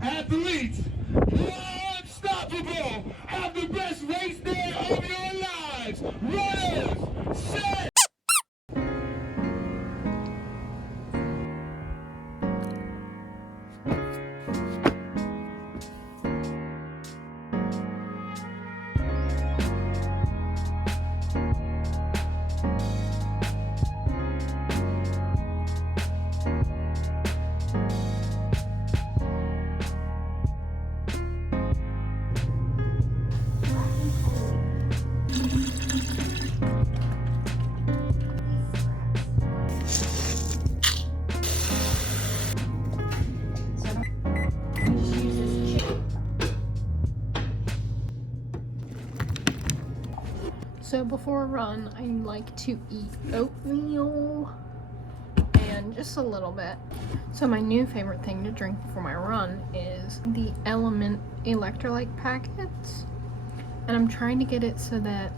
Athletes, you're unstoppable. Have the best race day of your lives. Runners, set. So before a run, I like to eat oatmeal and just a little bit. So my new favorite thing to drink before my run is the Element electrolyte packets. And I'm trying to get it so that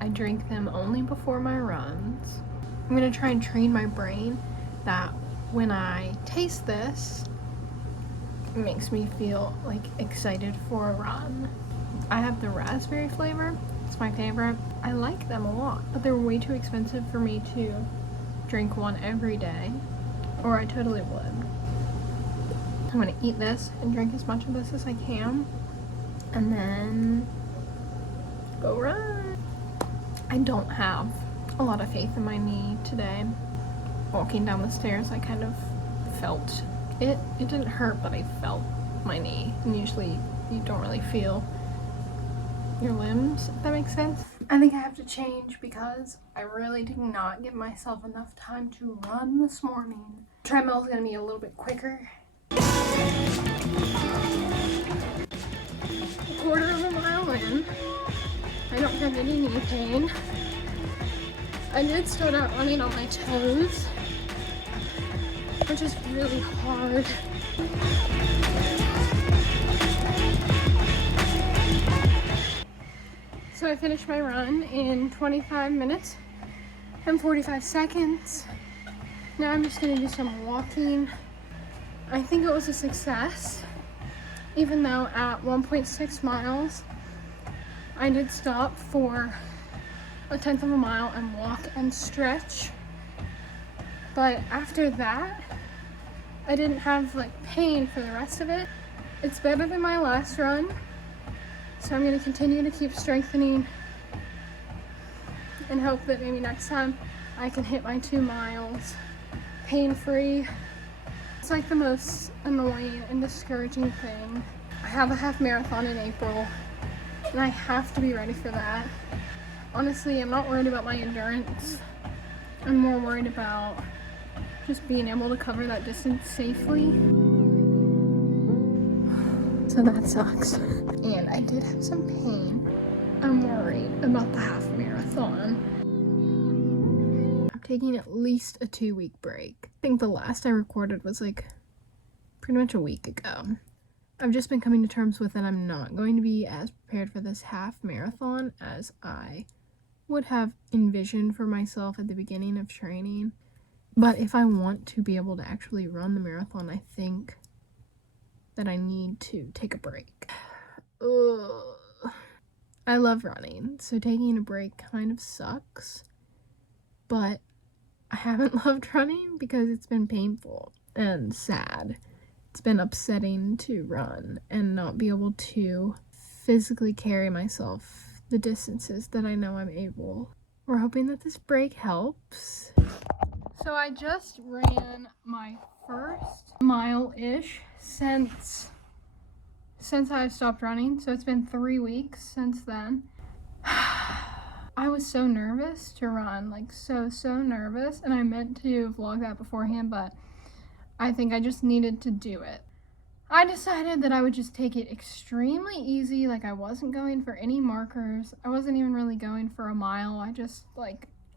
I drink them only before my runs. I'm gonna try and train my brain that when I taste this, it makes me feel like excited for a run. I have the raspberry flavor. It's my favorite. I like them a lot, but they're way too expensive for me to drink one every day, or I totally would. I'm gonna eat this and drink as much of this as I can, and then go run. I don't have a lot of faith in my knee today. Walking down the stairs, I kind of felt it. It didn't hurt, but I felt my knee. And usually you don't really feel your limbs, if that makes sense. I think I have to change because I really did not give myself enough time to run this morning. Treadmill is gonna be a little bit quicker. A quarter of a mile in. I don't have any knee pain. I did start out running on my toes, which is really hard. So I finished my run in 25 minutes and 45 seconds. Now I'm just gonna do some walking. I think it was a success, even though at 1.6 miles, I did stop for a tenth of a mile and walk and stretch. But after that, I didn't have like pain for the rest of it. It's better than my last run. So I'm gonna continue to keep strengthening and hope that maybe next time I can hit my 2 miles pain-free. It's like the most annoying and discouraging thing. I have a half marathon in April and I have to be ready for that. Honestly, I'm not worried about my endurance. I'm more worried about just being able to cover that distance safely. So that sucks. And I did have some pain. I'm worried about the half marathon. I'm taking at least a 2-week break. I think the last I recorded was like pretty much a week ago. I've just been coming to terms with that I'm not going to be as prepared for this half marathon as I would have envisioned for myself at the beginning of training. But if I want to be able to actually run the marathon, I think that I need to take a break. Ugh. I love running, so taking a break kind of sucks, but I haven't loved running because it's been painful and sad. It's been upsetting to run and not be able to physically carry myself the distances that I know I'm able. We're hoping that this break helps. So I just ran my first mile-ish since I've stopped running, so it's been 3 weeks since then. I was so nervous to run, like so nervous, and I meant to vlog that beforehand, but I think I just needed to do it. I decided that I would just take it extremely easy, like I wasn't going for any markers. I wasn't even really going for a mile. I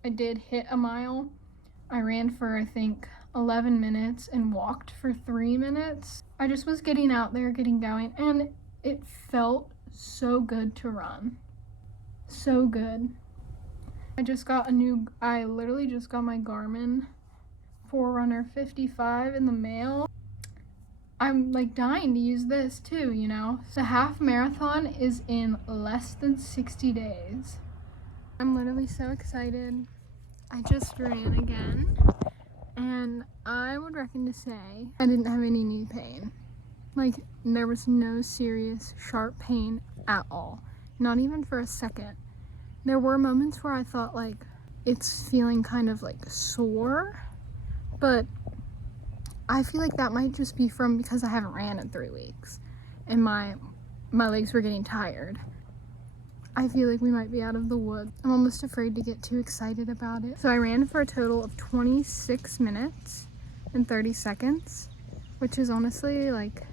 did hit a mile. I ran for, I think, 11 minutes and walked for 3 minutes. I just was getting out there, getting going, and it felt so good to run. So good. I literally just got my Garmin Forerunner 55 in the mail. I'm like dying to use this too, you know? The half marathon is in less than 60 days. I'm literally so excited. I just ran again, and I would reckon to say I didn't have any knee pain. Like, there was no serious sharp pain at all. Not even for a second. There were moments where I thought like it's feeling kind of like sore, but I feel like that might just be from because I haven't ran in 3 weeks and my legs were getting tired. I feel like we might be out of the woods. I'm almost afraid to get too excited about it. So I ran for a total of 26 minutes and 30 seconds, which is honestly like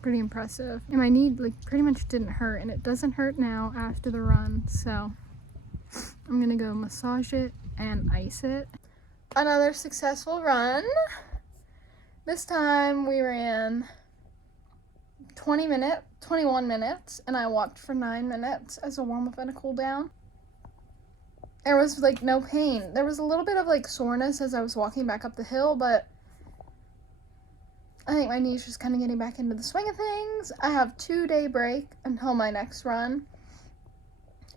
pretty impressive. And my knee like pretty much didn't hurt, and it doesn't hurt now after the run. So I'm gonna go massage it and ice it. Another successful run. This time we ran 21 minutes, and I walked for 9 minutes as a warm-up and a cool down. There was like no pain. There was a little bit of like soreness as I was walking back up the hill, but I think my knee's just kind of getting back into the swing of things. I have 2-day break until my next run,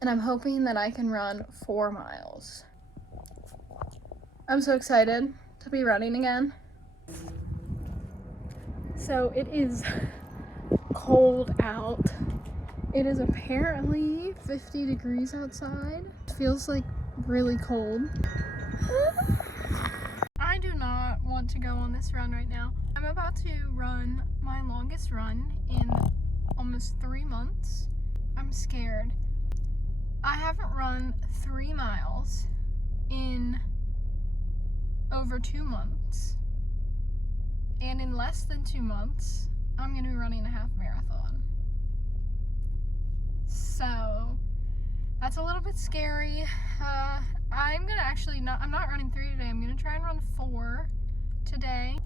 and I'm hoping that I can run 4 miles. I'm so excited to be running again. So it is cold out. It is apparently 50 degrees outside. It feels like really cold. I do not want to go on this run right now. I'm about to run my longest run in almost 3 months. I'm scared. I haven't run 3 miles in over 2 months. And in less than 2 months, I'm going to be running a half marathon. So that's a little bit scary. I'm going to actually I'm not running 3 today. I'm going to try and run 4 today.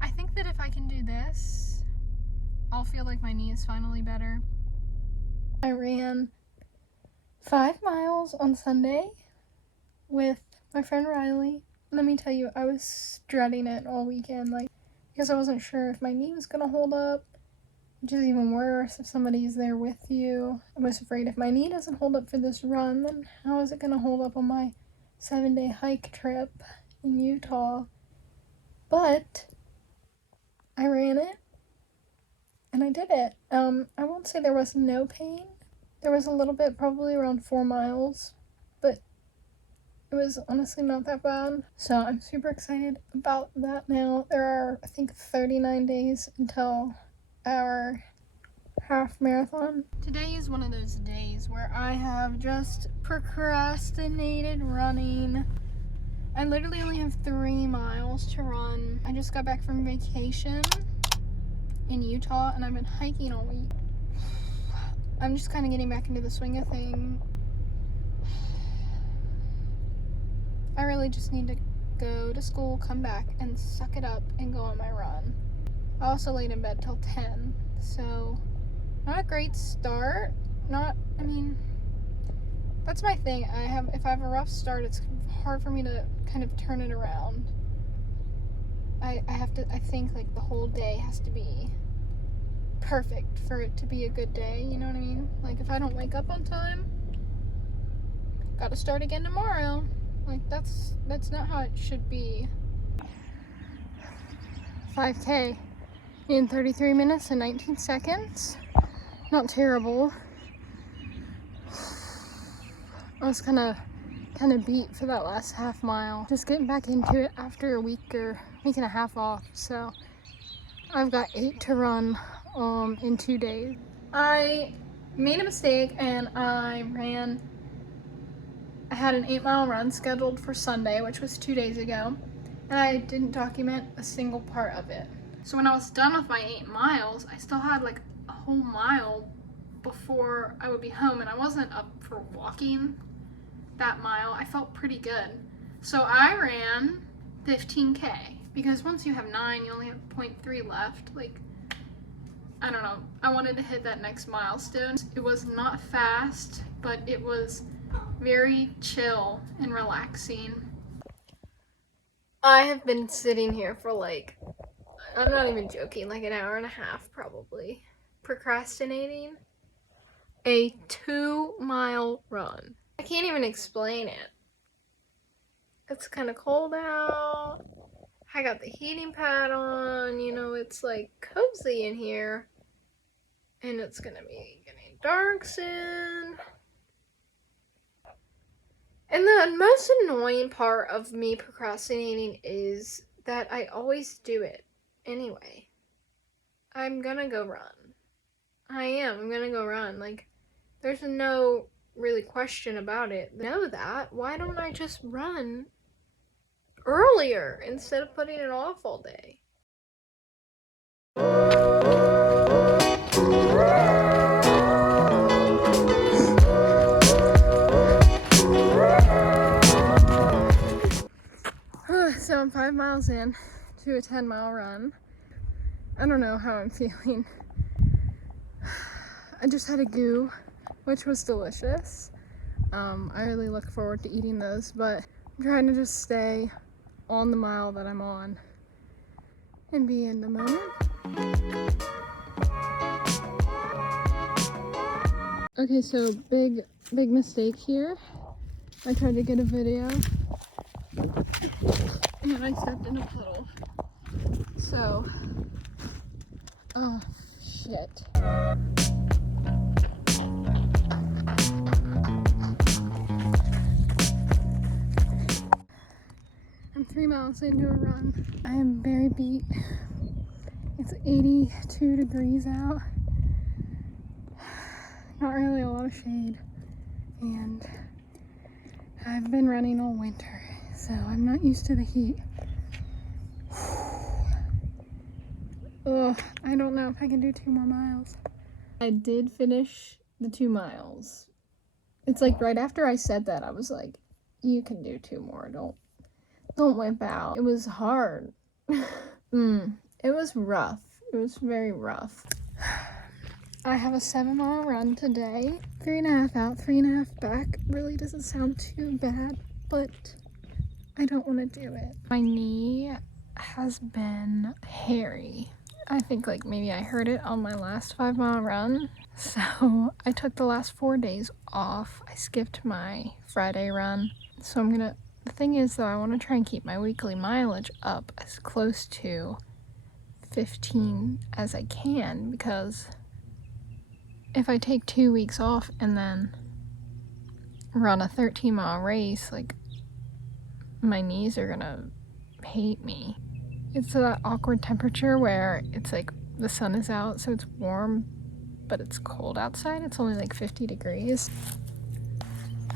I think that if I can do this, I'll feel like my knee is finally better. I ran 5 miles on Sunday with my friend Riley. Let me tell you, I was dreading it all weekend, like, because I wasn't sure if my knee was gonna hold up, which is even worse if somebody's there with you. I was afraid if my knee doesn't hold up for this run, then how is it gonna hold up on my 7-day hike trip in Utah? But I ran it, and I did it. I won't say there was no pain. There was a little bit, probably around 4 miles, but it was honestly not that bad. So I'm super excited about that now. There are, I think, 39 days until our half marathon. Today is one of those days where I have just procrastinated running. I literally only have 3 miles to run. I just got back from vacation in Utah, and I've been hiking all week. I'm just kind of getting back into the swing of things. I really just need to go to school, come back, and suck it up and go on my run. I also laid in bed till 10, so not a great start. That's my thing. If I have a rough start, it's hard for me to kind of turn it around. I think like the whole day has to be perfect for it to be a good day, you know what I mean? Like if I don't wake up on time, gotta start again tomorrow. Like that's not how it should be. 5K in 33 minutes and 19 seconds. Not terrible. I was kind of beat for that last half mile. Just getting back into it after a week and a half off. So I've got 8 to run in 2 days. I made a mistake and I had an 8-mile run scheduled for Sunday, which was 2 days ago, and I didn't document a single part of it. So when I was done with my 8 miles, I still had like a whole mile before I would be home, and I wasn't up for walking that mile. I felt pretty good. So I ran 15K, because once you have 9, you only have 0.3 left. Like, I don't know. I wanted to hit that next milestone. It was not fast, but it was very chill and relaxing. I have been sitting here for like, I'm not even joking, like an hour and a half probably, procrastinating a 2-mile run. I can't even explain it. It's kind of cold out. I got the heating pad on, you know, it's like cozy in here. And it's gonna be getting dark soon. And the most annoying part of me procrastinating is that I always do it anyway. I'm gonna go run. I'm gonna go run. Like, there's no really question about it. I know that. Why don't I just run earlier instead of putting it off all day? So I'm 5 miles in to a 10-mile run. I don't know how I'm feeling. I just had a goo, which was delicious. I really look forward to eating those, but I'm trying to just stay on the mile that I'm on and be in the moment. Okay, so big mistake here. I tried to get a video and I stepped in a puddle. So, oh shit. I'm 3 miles into a run. I am very beat. It's 82 degrees out. Not really a lot of shade. And I've been running all winter, so I'm not used to the heat. Ugh, I don't know if I can do 2 more miles. I did finish the 2 miles. It's like right after I said that, I was like, you can do 2 more, don't wimp out. It was hard. It was rough. It was very rough. I have a 7-mile run today. 3.5 out, 3.5 back. Really doesn't sound too bad, but I don't want to do it. My knee has been hairy. I think like maybe I hurt it on my last 5-mile run. So I took the last 4 days off. I skipped my Friday run. So the thing is though, I want to try and keep my weekly mileage up as close to 15 as I can, because if I take 2 weeks off and then run a 13-mile race, like, my knees are gonna hate me. It's that awkward temperature where it's like the sun is out, so it's warm, but it's cold outside. It's only like 50 degrees.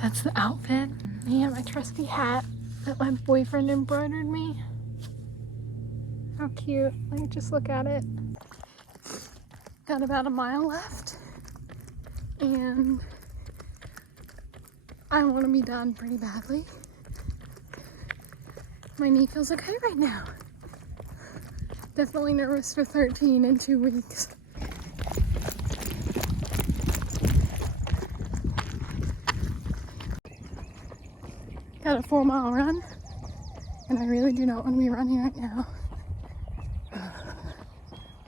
That's the outfit. Yeah, my trusty hat that my boyfriend embroidered me. How cute. Like, just look at it. Got about a mile left. And I want to be done pretty badly. My knee feels okay right now. Definitely nervous for 13 in 2 weeks. Got a 4-mile run, and I really do not want to be running right now.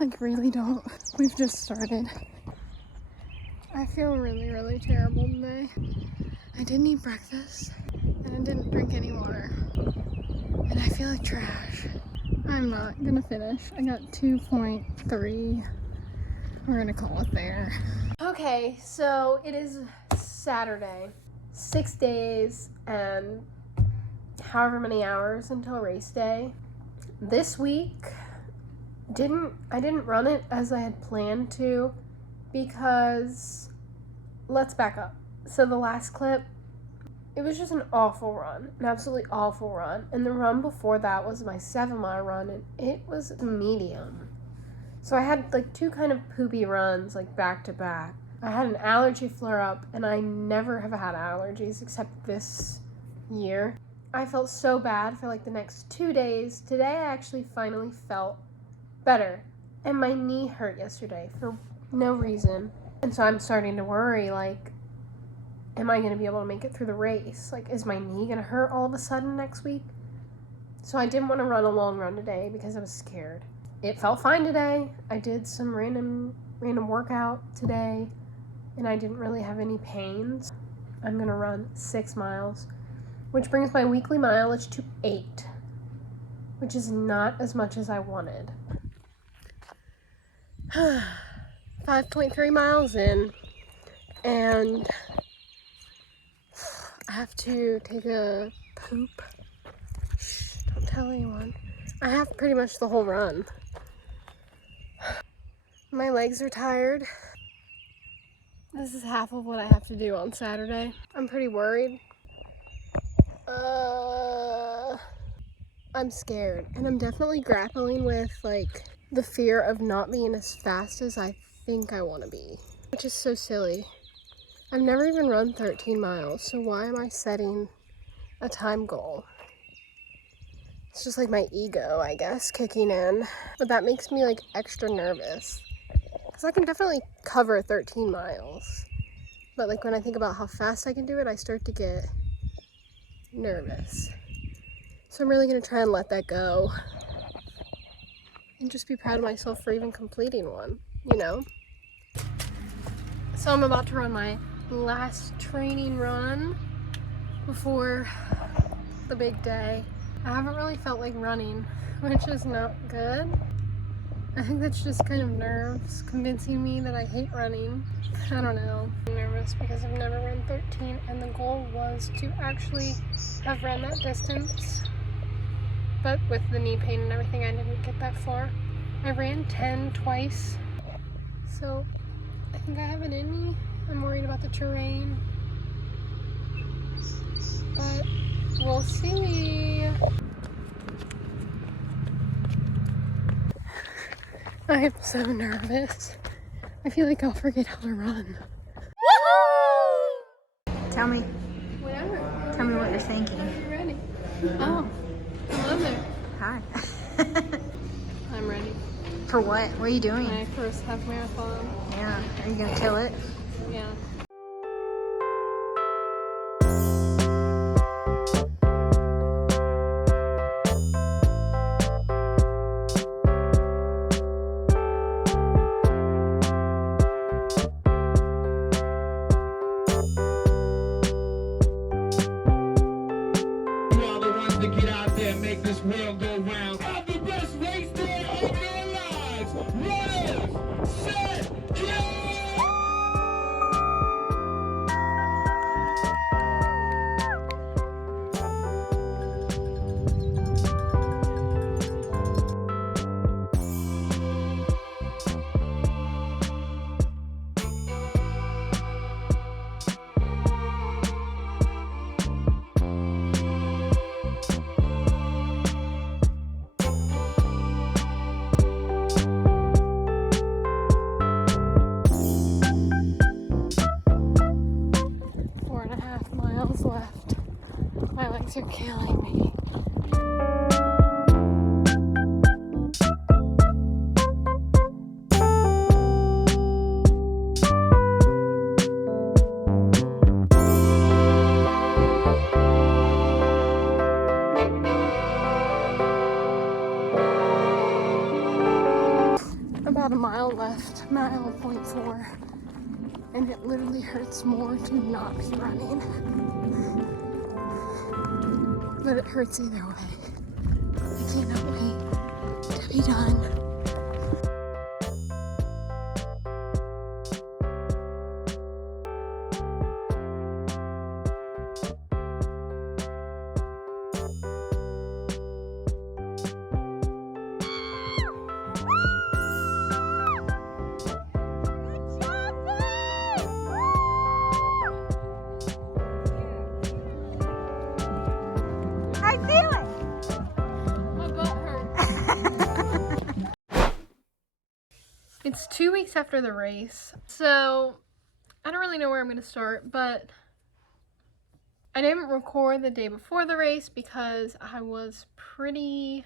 Like, really don't. We've just started. I feel really, really terrible today. I didn't eat breakfast, and I didn't drink any water. And I feel like trash. I'm not gonna finish. I got 2.3. We're gonna call it there. Okay, so it is Saturday. 6 days and however many hours until race day. This week, I didn't run it as I had planned to, because let's back up. So the last clip, it was just an awful run, an absolutely awful run. And the run before that was my 7-mile run, and it was medium. So I had like 2 kind of poopy runs, like back to back. I had an allergy flare up, and I never have had allergies except this year. I felt so bad for like the next 2 days. Today I actually finally felt better, and my knee hurt yesterday for no reason. And so I'm starting to worry, like, am I going to be able to make it through the race? Like, is my knee going to hurt all of a sudden next week? So I didn't want to run a long run today because I was scared. It felt fine today. I did some random workout today and I didn't really have any pains. I'm gonna run 6 miles, which brings my weekly mileage to 8, which is not as much as I wanted. 5.3 miles in, and I have to take a poop. Shh, don't tell anyone. I have pretty much the whole run. My legs are tired. This is half of what I have to do on Saturday. I'm pretty worried. I'm scared, and I'm definitely grappling with like the fear of not being as fast as I think I want to be, which is so silly. I've never even run 13 miles, so why am I setting a time goal? It's just like my ego, I guess, kicking in, but that makes me like extra nervous because I can definitely cover 13 miles, but like when I think about how fast I can do it, I start to get nervous. So I'm really gonna try and let that go and just be proud of myself for even completing one, you know? So I'm about to run my last training run before the big day. I haven't really felt like running, which is not good. I think that's just kind of nerves convincing me that I hate running. I don't know. I'm nervous because I've never run 13 and the goal was to actually have run that distance. But with the knee pain and everything, I didn't get that far. I ran 10 twice, so I think I have it in me. I'm worried about the terrain, but we'll see. I'm so nervous. I feel like I'll forget how to run. Tell me Whatever. what you're thinking. I'm ready. Oh, hello there. Hi. I'm ready. For what? What are you doing? My first half marathon. Yeah. Are you gonna kill it? Yeah. You are the ones that get out there and make this world go round. Have the best race day of your lives. Runners, set, go! 4.5 miles left. My legs are killing me. About a mile left, mile 0.4, and it literally hurts more to not be running. But it hurts either way. I cannot wait to be done. I feel it. My butt hurts. It's 2 weeks after the race, so I don't really know where I'm going to start, but I didn't record the day before the race because I was I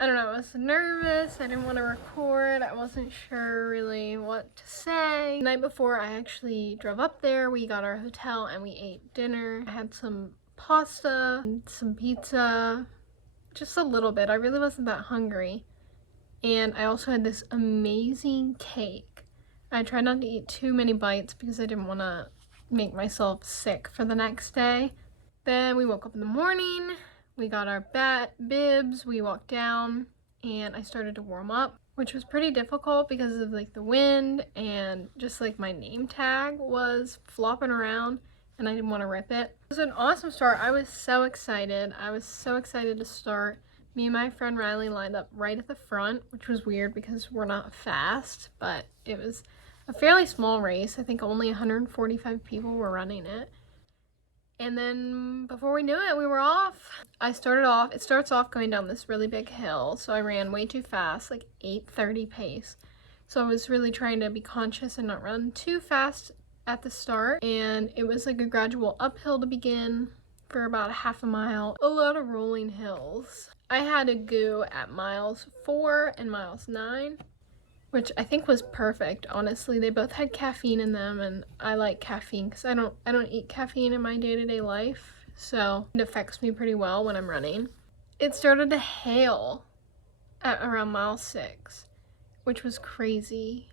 was nervous. I didn't want to record. I wasn't sure really what to say. The night before, I actually drove up there. We got our hotel and we ate dinner. I had some pasta, and some pizza, just a little bit. I really wasn't that hungry. And I also had this amazing cake. I tried not to eat too many bites because I didn't want to make myself sick for the next day. Then we woke up in the morning, we got our bibs, we walked down, and I started to warm up, which was pretty difficult because of like the wind and just like my name tag was flopping around and I didn't want to rip it. It was an awesome start. I was so excited. I was so excited to start. Me and my friend Riley lined up right at the front, which was weird because we're not fast, but it was a fairly small race. I think only 145 people were running it. And then before we knew it, we were off. It starts off going down this really big hill, so I ran way too fast, like 8:30 pace. So I was really trying to be conscious and not run too fast at the start, and it was like a gradual uphill to begin for about a half a mile. A lot of rolling hills. I had a goo at miles 4 and miles 9. Which I think was perfect, honestly. They both had caffeine in them, and I like caffeine because I don't eat caffeine in my day-to-day life, so it affects me pretty well when I'm running. It started to hail at around mile 6, which was crazy.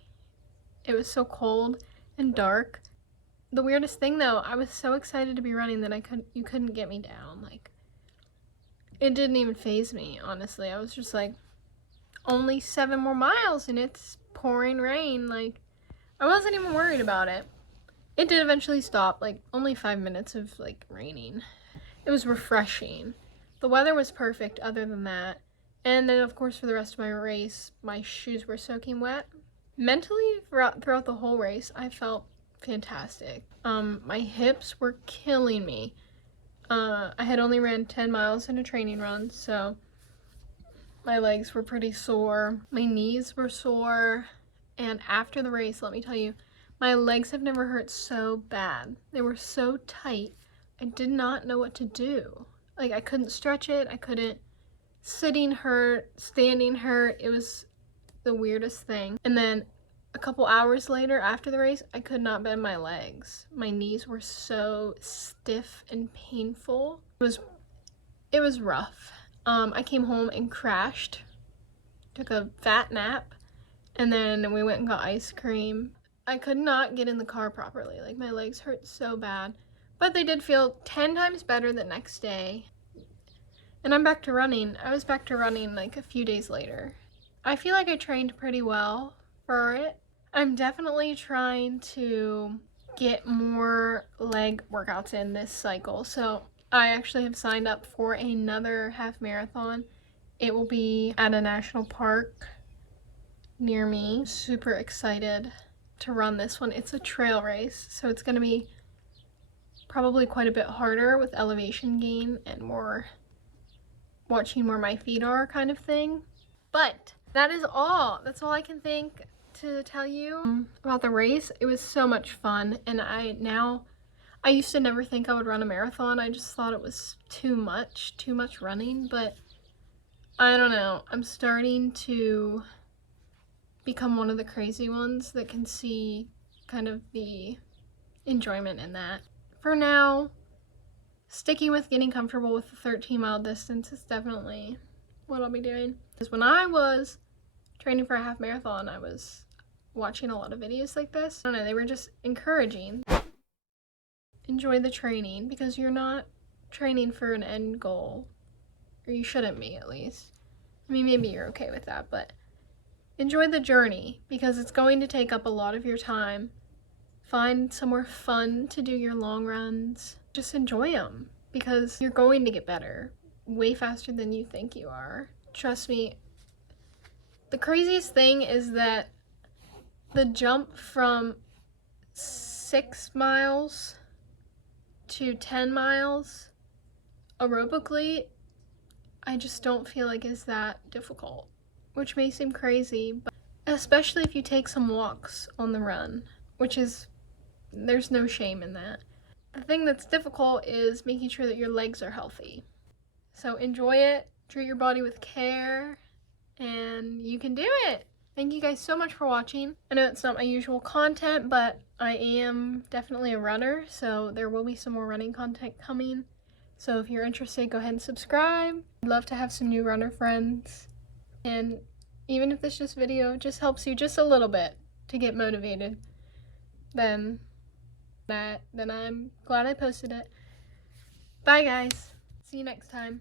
It was so cold and dark. The weirdest thing though, I was so excited to be running that you couldn't get me down. Like, it didn't even faze me, honestly. I was just like, only 7 more miles and it's pouring rain. Like, I wasn't even worried about it. It did eventually stop, like only 5 minutes of like raining. It was refreshing. The weather was perfect other than that. And then of course for the rest of my race, my shoes were soaking wet. Mentally throughout the whole race, I felt fantastic. My hips were killing me. I had only ran 10 miles in a training run, so my legs were pretty sore. My knees were sore. And after the race, let me tell you, my legs have never hurt so bad. They were so tight. I did not know what to do. Like, I couldn't stretch it. I couldn't. Sitting hurt, standing hurt. It was the weirdest thing. And then a couple hours later after the race, I could not bend my legs. My knees were so stiff and painful. It was rough. I came home and crashed, took a fat nap, and then we went and got ice cream. I could not get in the car properly. Like, my legs hurt so bad, but they did feel 10 times better the next day. And I'm back to running. I was back to running like a few days later. I feel like I trained pretty well for it. I'm definitely trying to get more leg workouts in this cycle. So I actually have signed up for another half marathon. It will be at a national park near me. Super excited to run this one. It's a trail race, so it's gonna be probably quite a bit harder with elevation gain and more watching where my feet are kind of thing. But that is all. That's all I can think to tell you about the race. It was so much fun, and I used to never think I would run a marathon. I just thought it was too much running, but I don't know. I'm starting to become one of the crazy ones that can see kind of the enjoyment in that. For now, sticking with getting comfortable with the 13-mile distance is definitely what I'll be doing. Because when I was training for a half marathon, I was watching a lot of videos like this. I don't know, they were just encouraging. Enjoy the training, because you're not training for an end goal, or you shouldn't be, at least. I mean, maybe you're okay with that, but enjoy the journey, because it's going to take up a lot of your time. Find somewhere fun to do your long runs. Just enjoy them, because you're going to get better way faster than you think you are. Trust me. The craziest thing is that the jump from 6 miles to 10 miles aerobically, I just don't feel like is that difficult, which may seem crazy, but especially if you take some walks on the run, which is, there's no shame in that. The thing that's difficult is making sure that your legs are healthy. So enjoy it, treat your body with care, and you can do it. Thank you guys so much for watching. I know it's not my usual content, but I am definitely a runner, so there will be some more running content coming. So if you're interested, go ahead and subscribe. I'd love to have some new runner friends. And even if this video just helps you just a little bit to get motivated, then I'm glad I posted it. Bye guys. See you next time.